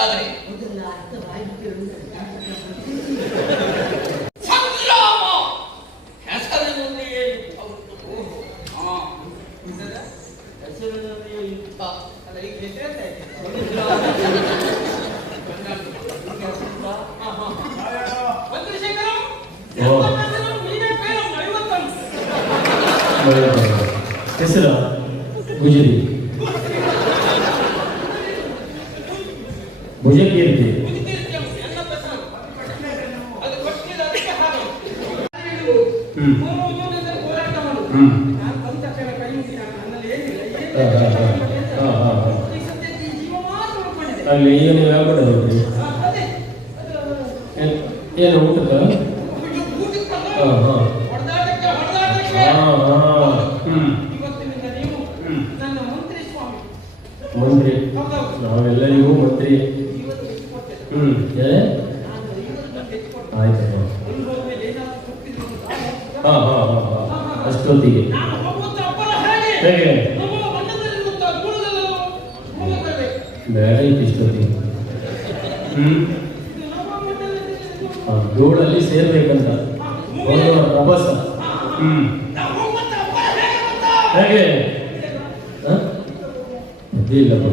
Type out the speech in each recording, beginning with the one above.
ಹಾಗಾದ್ರೆ ಸಂಗ್ರಾಮ ಹೆಸರಿನೊಂದಿಗೆ ಹೆಸರಿನೊಂದಿಗೆ ಯುದ್ಧ ಅಲ್ಲ ಈಗ ಹೆಸರ ಗುಜರಿ ಭುಜಕೀರ್ತಿ ಅಲ್ಲಿ ಏನು ಹೇಳ್ಬಿಡ ಏನು ಊಟದ ಮಂತ್ರಿ ನಾವೆಲ್ಲರಿಗೂ ಮಂತ್ರಿ ಆಯ್ತು ಅಷ್ಟೊತ್ತಿಗೆ ಹೇಗೆ ಬೇಡ ಇತ್ತು ಇಷ್ಟೊತ್ತಿಗೆ ಧೂಳಲ್ಲಿ ಸೇರ್ಬೇಕಂತ ಪ್ರವಾಸ ಹೇಗೆ ಇಲ್ಲಪ್ಪ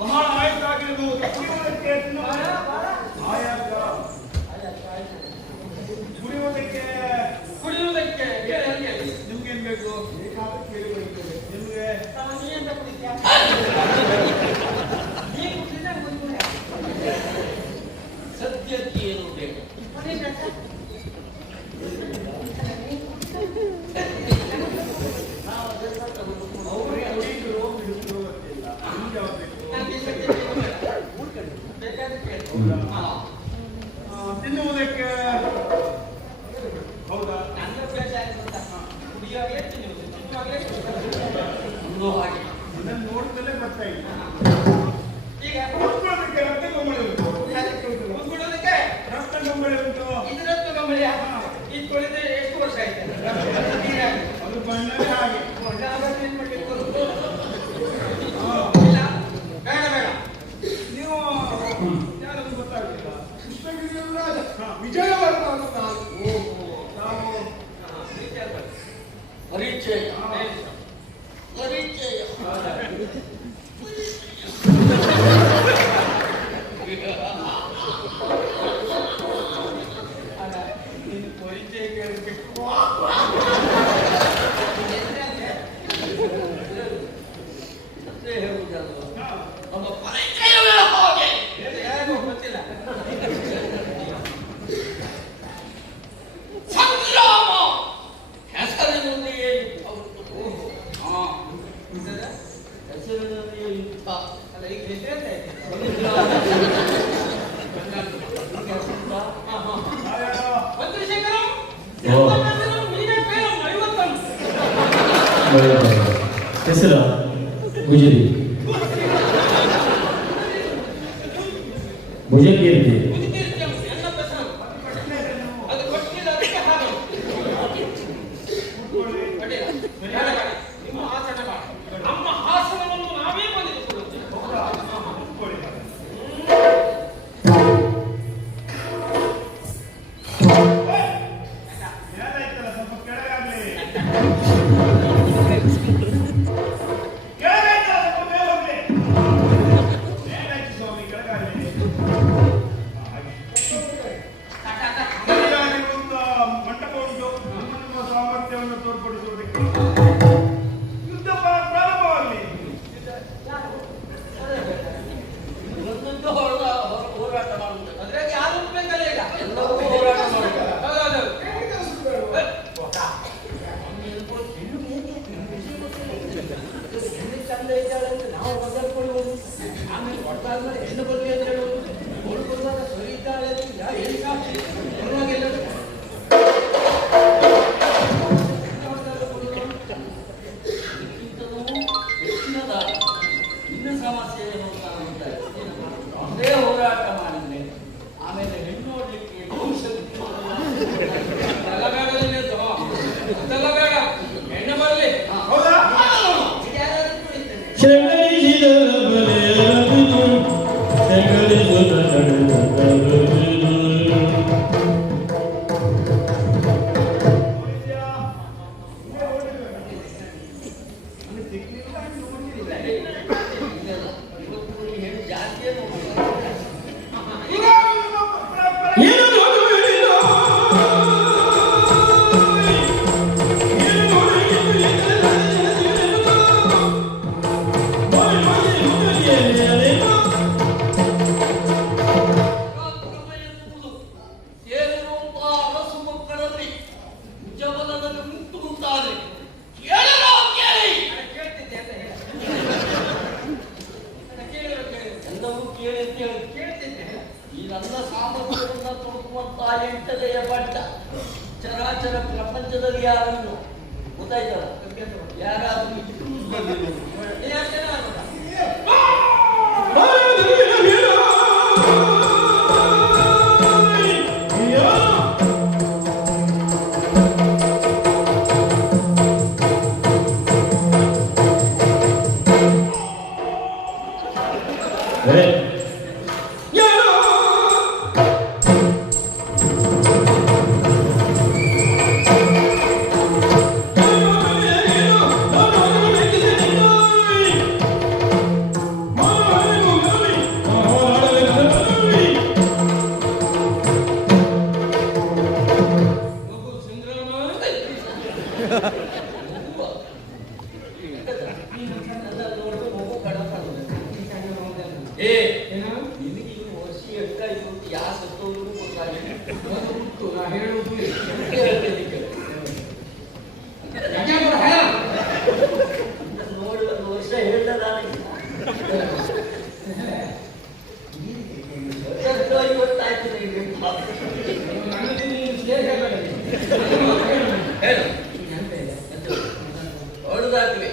ಬಹಳ ಆಯ್ತಾಗಿರ್ಬೋದು. ಕುಡಿಯುವುದಕ್ಕೆ ನಿಮ್ಗೇನ್ ಬೇಕು? ನಿಮ್ಗೆ ಸದ್ಯಕ್ಕೆ ಏನು ಬೇಕು? ತಿನ್ನುವುದಕ್ಕೆ ಹೌದಾ? ಅದನ್ನು ನೋಡಿದಲ್ಲೇ ಬರ್ತಾ ಇಲ್ಲ. ಈಗ ಕುತ್ಕೊಳ್ಳೋದಕ್ಕೆ ರಕ್ತ ಗಂಬಳಿ ಉಂಟು. ಕುತ್ಕೊಳ್ಳೋದಕ್ಕೆ ರಕ್ತ ಗಂಬಳಿ ಉಂಟು. ಇದು ರಕ್ತ ಗಂಬಳಿ ಇದು ತೊಳೆದ್ರೆ ಎಷ್ಟು ವರ್ಷ ಆಯ್ತು? ಅದು ಬಣ್ಣವೇ ಹಾಗೆ. ಏನ್ ಮಾಡ್ಲಿಕ್ಕೆ ಇಲ್ಲ, ಬೇಡ ಬೇಡ. ನೀವು ಯಾರನ್ನು ಗೊತ್ತಾಗ್ತಿಲ್ಲ. ಕೃಷ್ಣಗಿರಿಯವರ ವಿಜಯವರ್ಮ ಅಂತ ನಾವು ಪರಿಚಯ ಸಂಗ್ರಾಮ ಹೆಸರಿನೊಂದಿಗೆ ಹೆಸರಿನೊಂದಿಗೆ ಯುದ್ಧ ಅಲ್ಲ ಈಗ ಹೆಸರ ಗುಜರಿ ಭುಜಕೀರ್ತಿ ಆದ್ಮೇಲೆ ಹೆಣ್ಣು ಬಗ್ಗೆ ಅಂತ ಹೇಳೋದು ಅವಳು ಬಂದಾಗ ಸರಿ ಇದ್ದಾಳೆ ಏನು ಸಾಕ್ಷಿ ಪರವಾಗಿಲ್ಲ ಇನ್ನು ಸಮಸ್ಯೆ ಏನು ಅಂತ ಹೇಳ್ತಾರೆ ಒಂದೇ ಹೋರಾಟ ಮಾಡಿದ್ರೆ ಆಮೇಲೆ ಹೆಣ್ಣು ನೋಡ್ಲಿಕ್ಕೆ ಅದೆಲ್ಲ ಬೇಡ ಹೆಣ್ಣು ಬರಲಿ ಹೌದಾ ಹೆಣ್ಣು ಜಾತಿಯನ್ನು ನನ್ನ ಸಾಮರ್ಥ್ಯವನ್ನು ತೊಡಕುವಂತಹ ಎಂಟನೆಯ ಪಟ್ಟ ಚರಾಚರ ಪ್ರಪಂಚದಲ್ಲಿ ಯಾರನ್ನು ಗೊತ್ತಾಯ್ತಲ್ಲ ಯಾರಾದ್ರೂ ಹೊಡೆದಾಗ್ಲಿ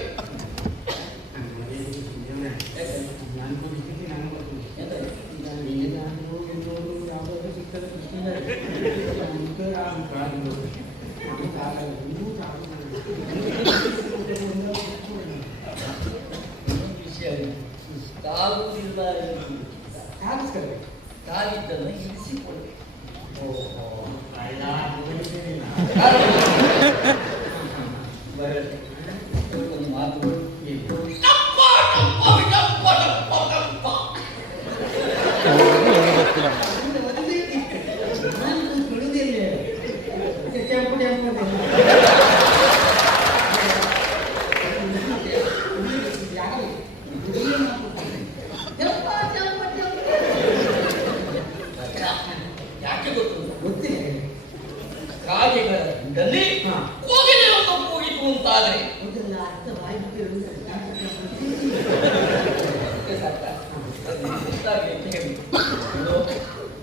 ಕಾಲುವುದಿಲ್ಲ ಕಾಲಿದ್ದನ್ನು ಇರಿಸಿಕೊಳ್ಳಿ ಒಂದು ಮಾತು ಯಾಕೆ ಗೊತ್ತಿಲ್ಲ ಕಾಗೆಗಳ ಗುಂಡಲ್ಲಿ ಕೋಗಿಲೆಯನ್ನು ಕೂಗಿತು ಅಂತಾದ್ರೆ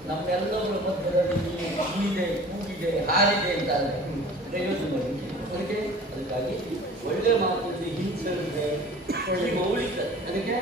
ನಮ್ಮೆಲ್ಲರ ಮಧ್ಯದಲ್ಲಿ ಹೀಗೆ ಕೂಗಿದೆ ಹಾರಿದೆ ಅಂತಾದ್ರೆ ಪ್ರಯೋಜನ ಅದಕ್ಕಾಗಿ ಒಳ್ಳೆ ಮಾತಿನಲ್ಲಿ ಹಿಂಸೆ ಉಳಿತದೆ ಅದಕ್ಕೆ